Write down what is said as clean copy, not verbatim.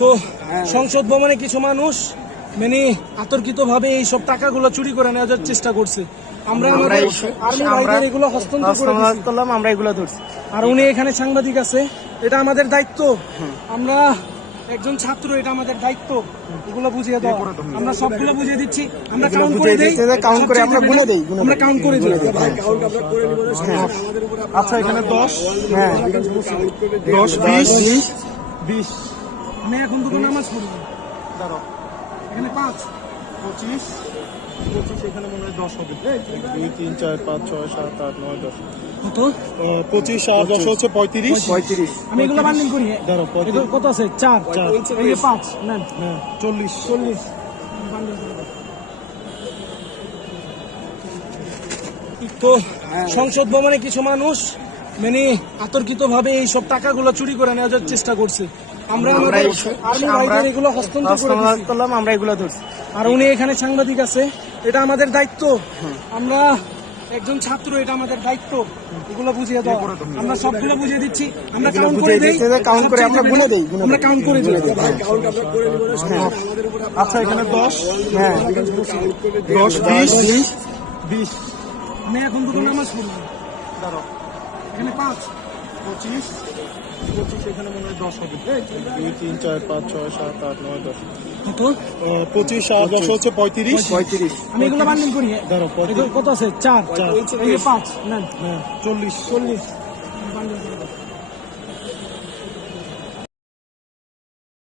তো সংসদ ভবনে কিছু মানুষ মানে আতর্কিতভাবে এই সব টাকাগুলো চুরি করে নেওয়ার চেষ্টা করছে। আমরা আমাদের আর্মি ভাইদের এগুলো হস্তান্তর করলাম, আমরা এগুলো ধরছি। আর উনি এখানে সাংবাদিক আছে, এটা আমাদের দায়িত্ব। আমরা একজন ছাত্র, এটা আমাদের দায়িত্ব এগুলো বুঝিয়ে দাও। আমরা সবগুলো বুঝিয়ে দিচ্ছি, আমরা কাউন্ট করে দেই, কাউন্ট করে আমরা বলে দেই, আমরা কাউন্ট করে দিই। আচ্ছা, এখানে 10, হ্যাঁ 10, 20, আমি এখন দুটো নামাজ পড়ব। দাঁড়াও, এখানে 5, 25, এখানে মনে হয় 10 হবে। 2, 3, 4, 5, 6, 7, 8, 9, 10 কত? 25 আর 10 হচ্ছে 35। আমি এগুলো বান্ডিল করি। দাঁড়াও, কত আছে? 4, এই 5 নেন। হ্যাঁ 40 বান্ডিল করে দাও। তো সংসদ ভবনে কিছু মানুষ মানে আতর্কিতভাবে এই সব টাকাগুলো চুরি করে নেওয়ার চেষ্টা করছে। আমরা আমাদের আর্মি ভাইদের এগুলো হস্তান্তর করলাম, আমরা এগুলো ধরছি। আর উনি এখানে সাংবাদিক আছে, এটা আমাদের দায়িত্ব। আমরা একজন ছাত্র, এটা আমাদের দায়িত্ব এগুলো বুঝিয়ে দাও। আমরা সবগুলো বুঝিয়ে দিচ্ছি, আমরা কাউন্ট করে দেই, কাউন্ট করে আমরা বলে দেই, আমরা কাউন্ট করে দিই। আচ্ছা, এখানে 10, হ্যাঁ 10, 20, আমি এখন দুটো নামাজ পড়ব। দাঁড়াও, এখানে 5, 25, এখানে মনে হয় 10 হবে। 2, 3, 4, 5, 6, 7, 8, 9, 10 কত? 25 আর 10 হচ্ছে 35। আমি এগুলো বান্ডিল করি। দাঁড়াও, কত আছে? 4, এই 5 নেন। হ্যাঁ 40 বান্ডিল করে দাও।